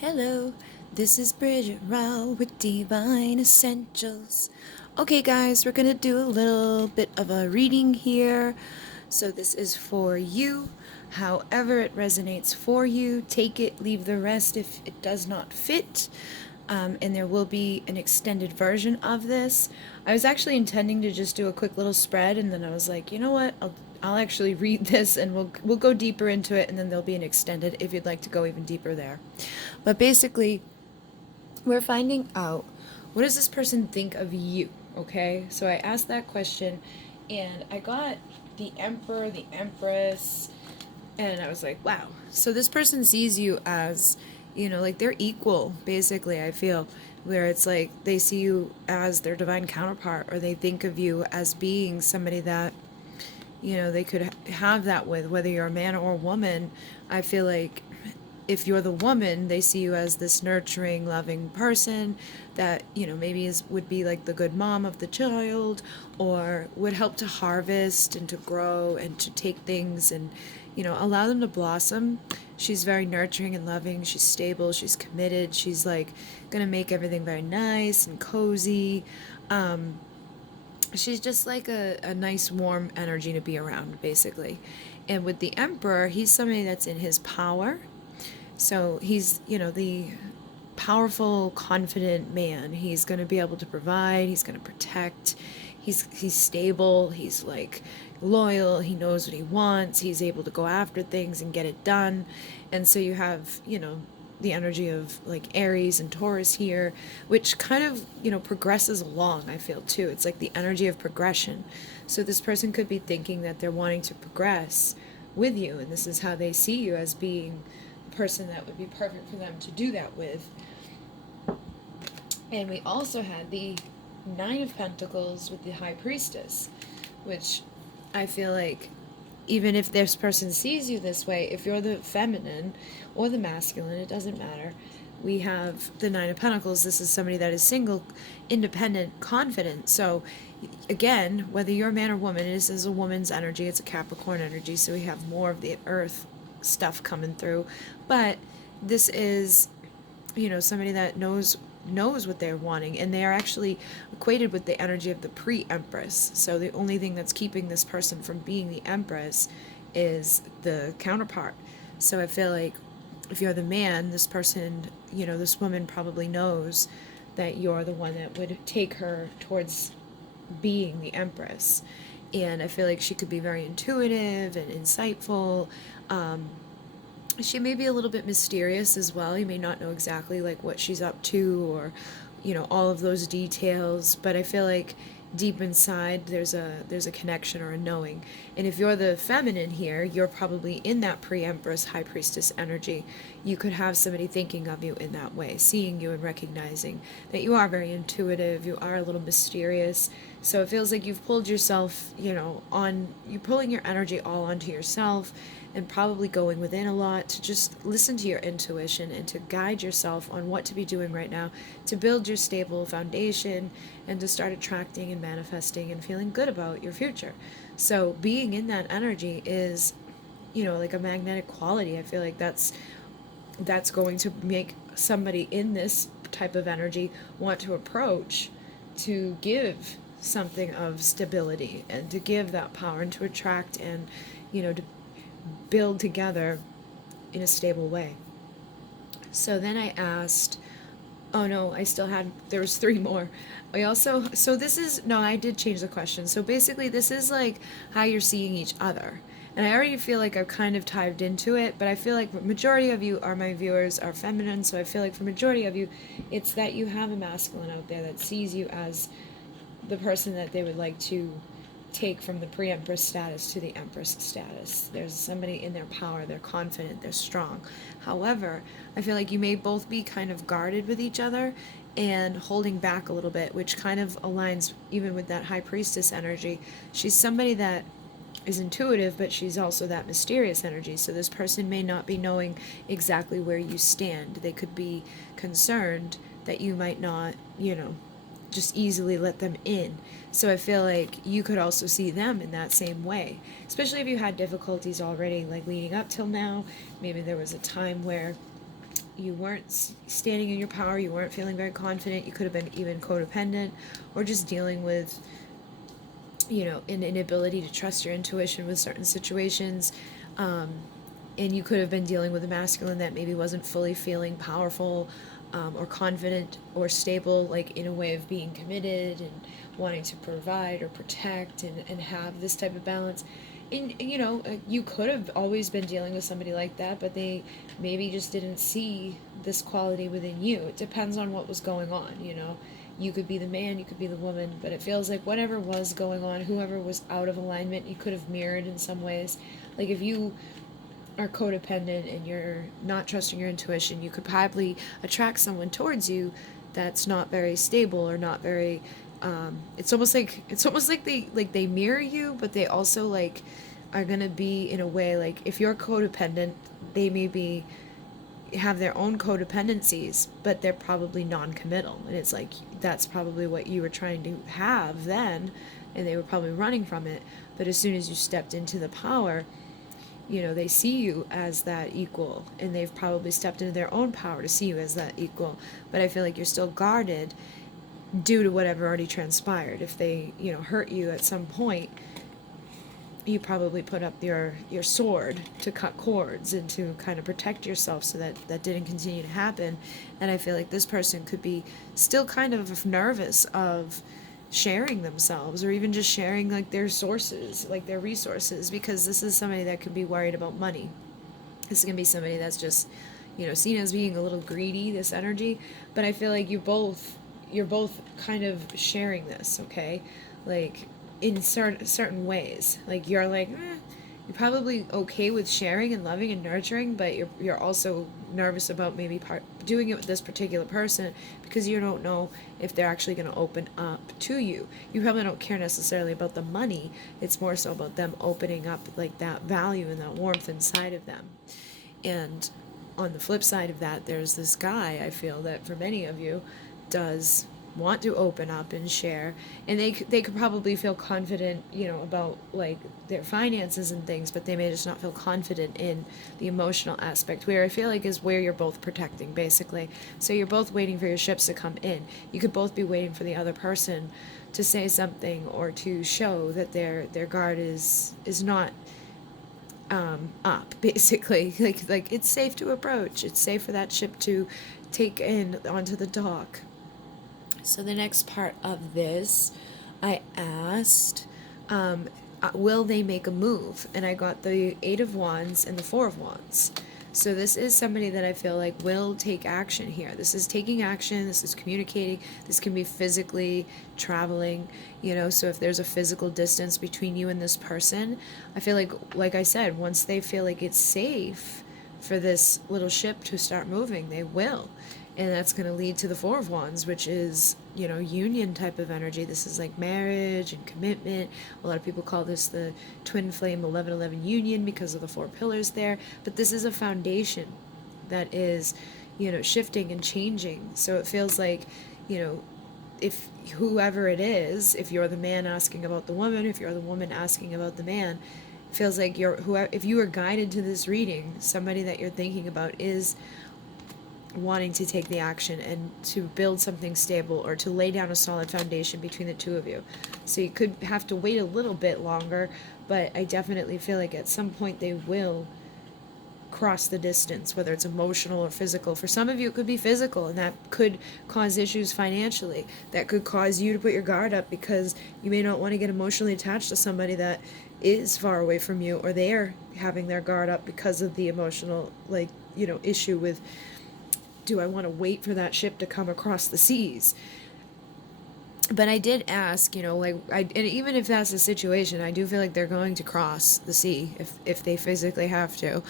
Hello, this is Bridget Rau with Divine Essentials. Okay, guys, we're gonna do a little bit of a reading here. So, this is for you. However, it resonates for you, take it, leave the rest if it does not fit. And there will be an extended version of this. I was actually intending to just do a quick little spread, and then I was like, you know what? I'll actually read this, and we'll go deeper into it, and then there'll be an extended if you'd like to go even deeper there. But basically, we're finding out, what does this person think of you? Okay, so I asked that question, and I got the Emperor, the Empress, and I was like, wow. So this person sees you as, like they're equal, basically, I feel, where it's like they see you as their divine counterpart, or they think of you as being somebody that, they could have that with, whether you're a man or a woman. I feel like if you're the woman, they see you as this nurturing, loving person that, maybe would be like the good mom of the child, or would help to harvest and to grow and to take things and, allow them to blossom. She's very nurturing and loving. She's stable. She's committed. She's like going to make everything very nice and cozy. She's just like a nice, warm energy to be around, basically. And with the Emperor, he's somebody that's in his power. So he's, the powerful, confident man. He's going to be able to provide, he's going to protect. He's stable, he's like loyal, he knows what he wants, he's able to go after things and get it done. And so you have, the energy of like Aries and Taurus here, which kind of, progresses along, I feel too. It's like the energy of progression. So this person could be thinking that they're wanting to progress with you, and this is how they see you, as being the person that would be perfect for them to do that with. And we also had the Nine of Pentacles with the High Priestess, which I feel like, even if this person sees you this way, if you're the feminine or the masculine, it doesn't matter. We have the Nine of Pentacles. This is somebody that is single, independent, confident. So again, whether you're a man or woman, this is a woman's energy. It's a Capricorn energy. So we have more of the earth stuff coming through. But this is, somebody that knows what they're wanting, and they are actually equated with the energy of the pre-empress. So the only thing that's keeping this person from being the empress is the counterpart. So I feel like if you're the man, this person, this woman probably knows that you're the one that would take her towards being the empress. And I feel like she could be very intuitive and insightful. She may be a little bit mysterious as well. You may not know exactly like what she's up to, or all of those details, but I feel like deep inside there's a connection or a knowing. And if you're the feminine here, you're probably in that pre-empress, high priestess energy. You could have somebody thinking of you in that way, seeing you and recognizing that you are very intuitive, you are a little mysterious. So it feels like you've pulled yourself, you're pulling your energy all onto yourself, and probably going within a lot to just listen to your intuition and to guide yourself on what to be doing right now to build your stable foundation and to start attracting and manifesting and feeling good about your future. So being in that energy is, like a magnetic quality. I feel like that's going to make somebody in this type of energy want to approach, to give something of stability and to give that power and to attract and, to build together in a stable way. So then I asked, oh no, there was three more. So this is, no, I did change the question. So basically this is like how you're seeing each other. And I already feel like I've kind of dived into it, but I feel like the majority of you are my viewers are feminine. So I feel like for majority of you, it's that you have a masculine out there that sees you as the person that they would like to take from the pre-empress status to the empress status. There's somebody in their power, they're confident, they're strong. However, I feel like you may both be kind of guarded with each other and holding back a little bit, which kind of aligns even with that high priestess energy. She's somebody that is intuitive, but she's also that mysterious energy. So this person may not be knowing exactly where you stand. They could be concerned that you might not, just easily let them in. So I feel like you could also see them in that same way, especially if you had difficulties already, like leading up till now. Maybe there was a time where you weren't standing in your power, you weren't feeling very confident, you could have been even codependent, or just dealing with, an inability to trust your intuition with certain situations. And you could have been dealing with a masculine that maybe wasn't fully feeling powerful, or confident or stable, like in a way of being committed and wanting to provide or protect and have this type of balance. And you could have always been dealing with somebody like that, but they maybe just didn't see this quality within you. It depends on what was going on. You could be the man, you could be the woman, but it feels like whatever was going on, whoever was out of alignment, you could have mirrored in some ways. Like if you are codependent and you're not trusting your intuition, you could probably attract someone towards you that's not very stable or not very, it's almost like they mirror you, but they also like are gonna be in a way, like if you're codependent, they maybe have their own codependencies, but they're probably non-committal, and it's like that's probably what you were trying to have then, and they were probably running from it. But as soon as you stepped into the power, they see you as that equal, and they've probably stepped into their own power to see you as that equal. But I feel like you're still guarded due to whatever already transpired. If they, hurt you at some point, you probably put up your sword to cut cords and to kind of protect yourself so that that didn't continue to happen. And I feel like this person could be still kind of nervous of sharing themselves, or even just sharing like their sources, like their resources, because this is somebody that could be worried about money. This is going to be somebody that's just, seen as being a little greedy, this energy. But I feel like you're both kind of sharing this, okay? Like in certain ways. Like you're like, you're probably okay with sharing and loving and nurturing, but you're also nervous about maybe doing it with this particular person because you don't know if they're actually going to open up to you. You probably don't care necessarily about the money. It's more so about them opening up like that value and that warmth inside of them. And on the flip side of that, there's this guy, I feel that for many of you does want to open up and share, and they could probably feel confident, about like their finances and things, but they may just not feel confident in the emotional aspect, where I feel like is where you're both protecting, basically. So you're both waiting for your ships to come in. You could both be waiting for the other person to say something or to show that their guard is not up, basically. Like it's safe to approach, it's safe for that ship to take in onto the dock. So the next part of this, I asked, will they make a move? And I got the Eight of Wands and the Four of Wands. So this is somebody that I feel like will take action here. This is taking action. This is communicating. This can be physically traveling, so if there's a physical distance between you and this person, I feel like I said, once they feel like it's safe for this little ship to start moving, they will. And that's going to lead to the Four of Wands, which is, union type of energy. This is like marriage and commitment. A lot of people call this the twin flame 11-11 union because of the four pillars there. But this is a foundation that is, shifting and changing. So it feels like, if whoever it is, if you're the man asking about the woman, if you're the woman asking about the man, it feels like if you are guided to this reading, somebody that you're thinking about is wanting to take the action and to build something stable or to lay down a solid foundation between the two of you. So you could have to wait a little bit longer, but I definitely feel like at some point they will cross the distance, whether it's emotional or physical. For some of you, it could be physical, and that could cause issues financially. That could cause you to put your guard up because you may not want to get emotionally attached to somebody that is far away from you, or they are having their guard up because of the emotional, issue with, do I want to wait for that ship to come across the seas? But I did ask, and even if that's the situation, I do feel like they're going to cross the sea if they physically have to,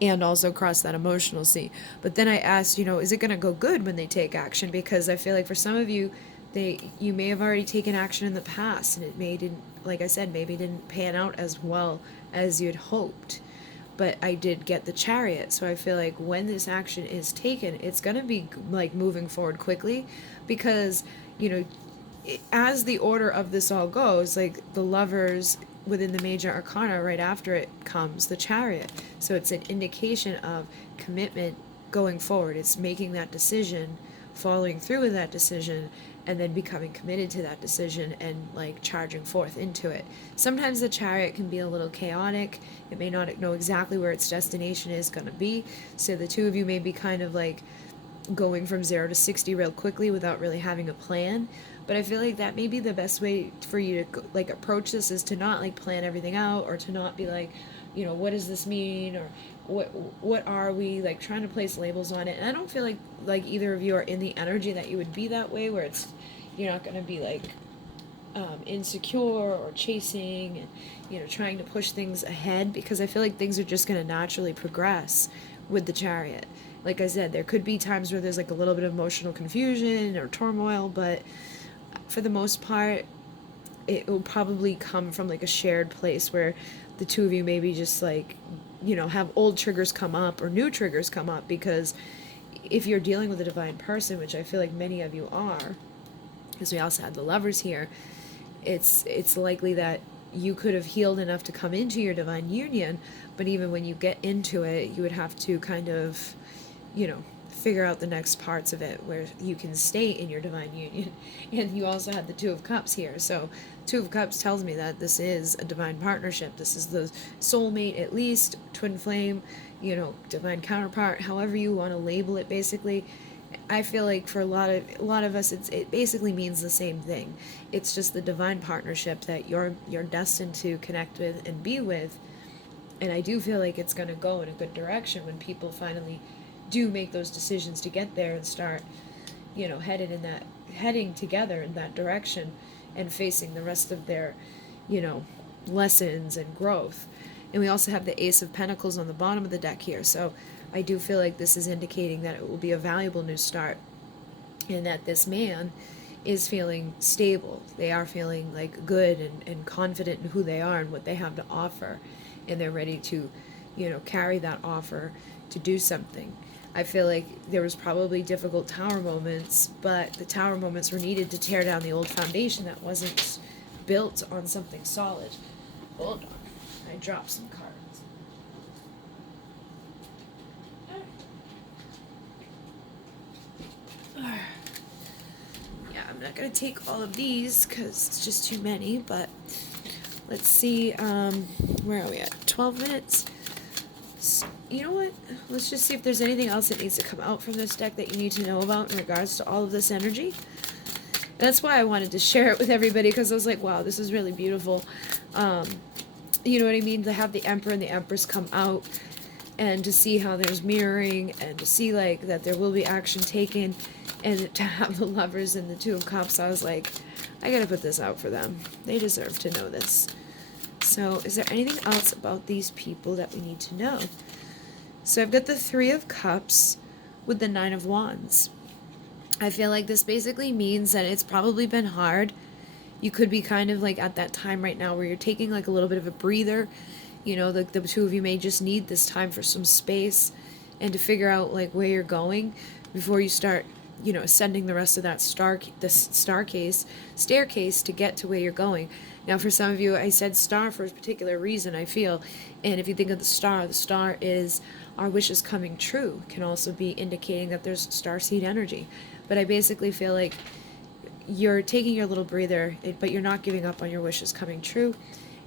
and also cross that emotional sea. But then I asked, is it going to go good when they take action? Because I feel like for some of you, you may have already taken action in the past, and it didn't, like I said, maybe didn't pan out as well as you'd hoped. But I did get the Chariot, so I feel like when this action is taken, it's going to be like moving forward quickly, because as the order of this all goes, like the Lovers within the major arcana, right after it comes the Chariot. So it's an indication of commitment, going forward. It's making that decision, following through with that decision, and then becoming committed to that decision and like charging forth into it. Sometimes the Chariot can be a little chaotic. It may not know exactly where its destination is going to be. So the two of you may be kind of like going from 0 to 60 real quickly without really having a plan. But I feel like that may be the best way for you to like approach this, is to not like plan everything out, or to not be like, you know, what does this mean, or what are we, like trying to place labels on it. And I don't feel like either of you are in the energy that you would be that way, where it's, you're not going to be like insecure or chasing and, you know, trying to push things ahead, because I feel like things are just going to naturally progress with the Chariot. Like I said, there could be times where there's like a little bit of emotional confusion or turmoil, but for the most part, it will probably come from like a shared place where the two of you maybe just like, you know, have old triggers come up or new triggers come up. Because if you're dealing with a divine person, which I feel like many of you are, because we also had the Lovers here, it's likely that you could have healed enough to come into your divine union, but even when you get into it, you would have to kind of, you know, figure out the next parts of it where you can stay in your divine union. And you also had the Two of Cups here. So Two of Cups tells me that this is a divine partnership. This is the soulmate, at least, twin flame, you know, divine counterpart, however you want to label it. Basically, I feel like for a lot of us, it basically means the same thing. It's just the divine partnership that you're destined to connect with and be with. And I do feel like it's going to go in a good direction when people finally do make those decisions to get there and start, you know, heading together in that direction and facing the rest of their, you know, lessons and growth. And we also have the Ace of Pentacles on the bottom of the deck here. So I do feel like this is indicating that it will be a valuable new start, and that this man is feeling stable. They are feeling like good and confident in who they are and what they have to offer. And they're ready to, you know, carry that offer to do something. I feel like there was probably difficult tower moments, but the tower moments were needed to tear down the old foundation that wasn't built on something solid. Hold on. I dropped some cards. Yeah, I'm not going to take all of these because it's just too many, but let's see, where are we at? 12 minutes? You know what? Let's just see if there's anything else that needs to come out from this deck that you need to know about in regards to all of this energy. And that's why I wanted to share it with everybody, because I was like, wow, this is really beautiful. You know what I mean? To have the Emperor and the Empress come out, and to see how there's mirroring, and to see like that there will be action taken, and to have the Lovers and the Two of Cups, I was like, I gotta put this out for them. They deserve to know this. So is there anything else about these people that we need to know? So I've got the Three of Cups with the Nine of Wands. I feel like this basically means that it's probably been hard. You could be kind of like at that time right now where you're taking like a little bit of a breather. You know, the two of you may just need this time for some space and to figure out like where you're going before you start, you know, ascending the rest of that staircase to get to where you're going. Now, for some of you, I said star for a particular reason, I feel. And if you think of the star is our wishes coming true. Can also be indicating that there's starseed energy. But I basically feel like you're taking your little breather, but you're not giving up on your wishes coming true.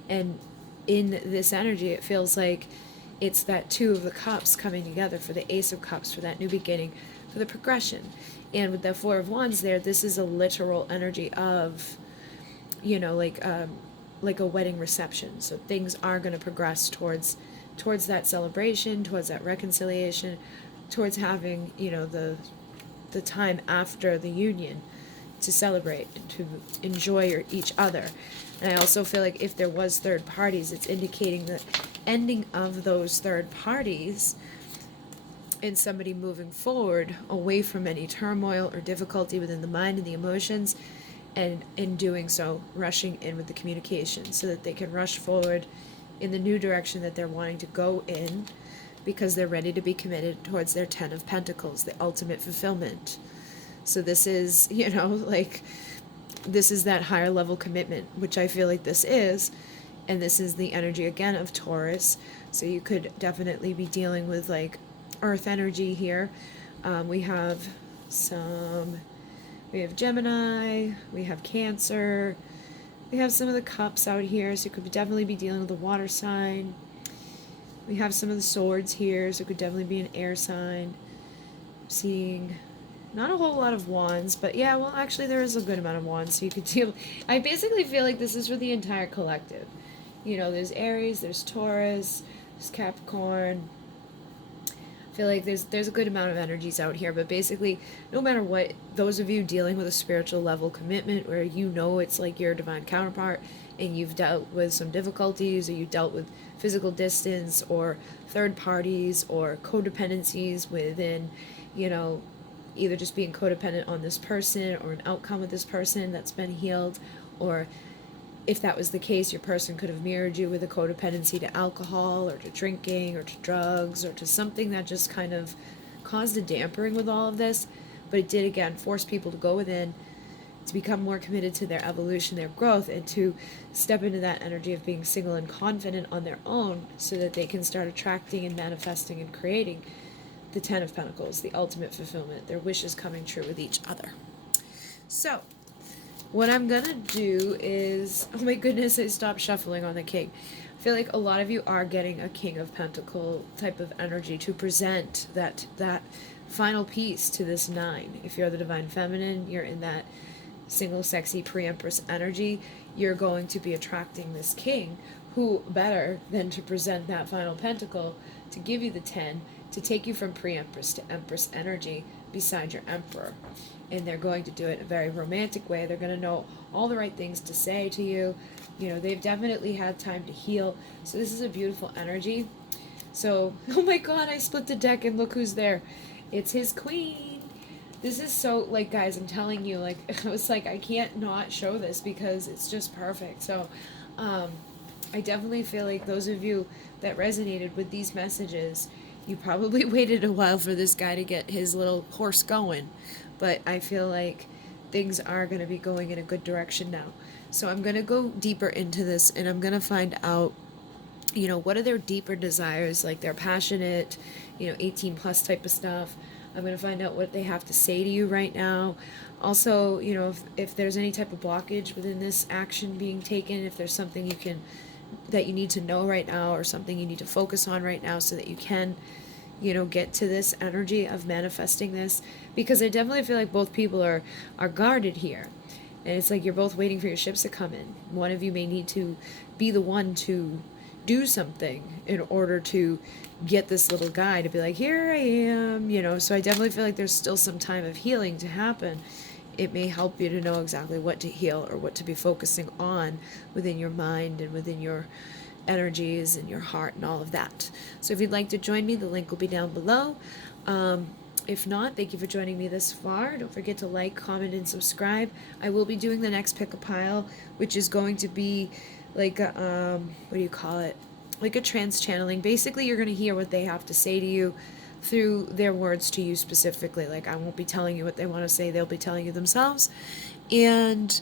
And in this energy, it feels like it's that Two of the Cups coming together for the Ace of Cups, for that new beginning, for the progression. And with the Four of Wands there, this is a literal energy of, you know, like a wedding reception. So things are going to progress towards that celebration, towards that reconciliation, towards having, you know, the time after the union to celebrate and to enjoy each other. And I also feel like if there was third parties, it's indicating the ending of those third parties and somebody moving forward away from any turmoil or difficulty within the mind and the emotions, and in doing so, rushing in with the communication so that they can rush forward in the new direction that they're wanting to go in, because they're ready to be committed towards their 10 of Pentacles, the ultimate fulfillment. So this is, you know, like, this is that higher level commitment, which I feel like this is. And this is the energy, again, of Taurus. So you could definitely be dealing with, like, earth energy here. We have Gemini, we have Cancer, we have some of the cups out here, so it could definitely be dealing with a water sign. We have some of the swords here, so it could definitely be an air sign. I'm seeing not a whole lot of wands, but yeah, well, actually there is a good amount of wands, so you could deal. I basically feel like this is for the entire collective. You know, there's Aries, there's Taurus, there's Capricorn. I feel like there's a good amount of energies out here, but basically, no matter what, those of you dealing with a spiritual level commitment where you know it's like your divine counterpart and you've dealt with some difficulties, or you dealt with physical distance or third parties or codependencies within, you know, either just being codependent on this person or an outcome with this person that's been healed, or if that was the case, your person could have mirrored you with a codependency to alcohol or to drinking or to drugs or to something that just kind of caused a dampering with all of this. But it did, again, force people to go within, to become more committed to their evolution, their growth, and to step into that energy of being single and confident on their own so that they can start attracting and manifesting and creating the Ten of Pentacles, the ultimate fulfillment, their wishes coming true with each other. So, what I'm gonna do is, oh my goodness, I stopped shuffling on the king. I feel like a lot of you are getting a King of Pentacle type of energy to present that final piece to this 9. If you're the Divine Feminine, you're in that single, sexy, pre-Empress energy, you're going to be attracting this king, who better than to present that final pentacle, to give you the 10, to take you from pre-Empress to Empress energy beside your Emperor. And they're going to do it in a very romantic way. They're going to know all the right things to say to you. You know, they've definitely had time to heal. So this is a beautiful energy. So, oh my god, I split the deck and look who's there. It's his queen. This is so, like, guys, I'm telling you, like, I was like, I can't not show this because it's just perfect. So, I definitely feel like those of you that resonated with these messages, you probably waited a while for this guy to get his little horse going. But I feel like things are going to be going in a good direction now. So I'm going to go deeper into this, and I'm going to find out, you know, what are their deeper desires, like their passionate, you know, 18 plus type of stuff. I'm going to find out what they have to say to you right now. Also, you know, if there's any type of blockage within this action being taken, if there's something that you need to know right now, or something you need to focus on right now so that you can, you know, get to this energy of manifesting this. Because I definitely feel like both people are guarded here. And it's like you're both waiting for your ships to come in. One of you may need to be the one to do something in order to get this little guy to be like, here I am, you know. So I definitely feel like there's still some time of healing to happen. It may help you to know exactly what to heal or what to be focusing on within your mind and within your energies and your heart and all of that. So if you'd like to join me, the link will be down below. If not, thank you for joining me this far. Don't forget to like, comment, and subscribe. I will be doing the next Pick a Pile, which is going to be like a, what do you call it? Like a trance channeling. Basically, you're going to hear what they have to say to you through their words to you specifically. Like, I won't be telling you what they want to say. They'll be telling you themselves. And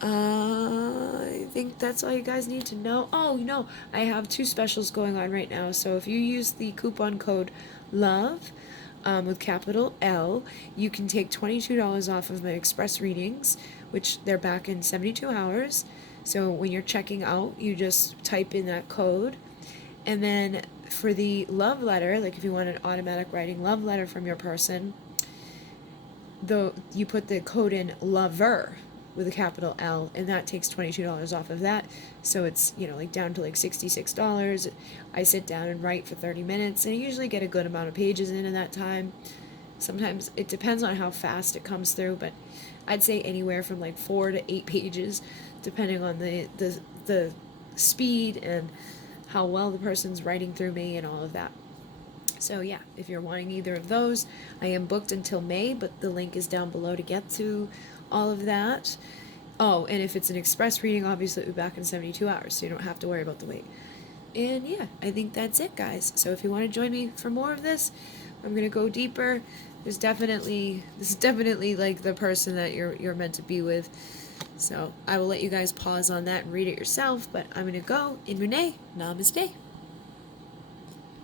I think that's all you guys need to know. Oh, you know, I have 2 specials going on right now. So if you use the coupon code LOVE, with capital L, you can take $22 off of my express readings, which they're back in 72 hours. So when you're checking out, you just type in that code. And then for the love letter, like if you want an automatic writing love letter from your person, you put the code in LOVER with a capital L, and that takes $22 off of that. So it's, you know, like down to like $66. I sit down and write for 30 minutes, and I usually get a good amount of pages in that time. Sometimes it depends on how fast it comes through, but I'd say anywhere from like 4 to 8 pages, depending on the speed and how well the person's writing through me and all of that. So yeah, if you're wanting either of those, I am booked until May, but the link is down below to get to all of that. Oh, and if it's an express reading, obviously it'll be back in 72 hours, so you don't have to worry about the wait. And yeah, I think that's it, guys. So if you want to join me for more of this, I'm gonna go deeper. This is definitely like the person that you're meant to be with. So I will let you guys pause on that and read it yourself, but I'm gonna go in Renee. Namaste.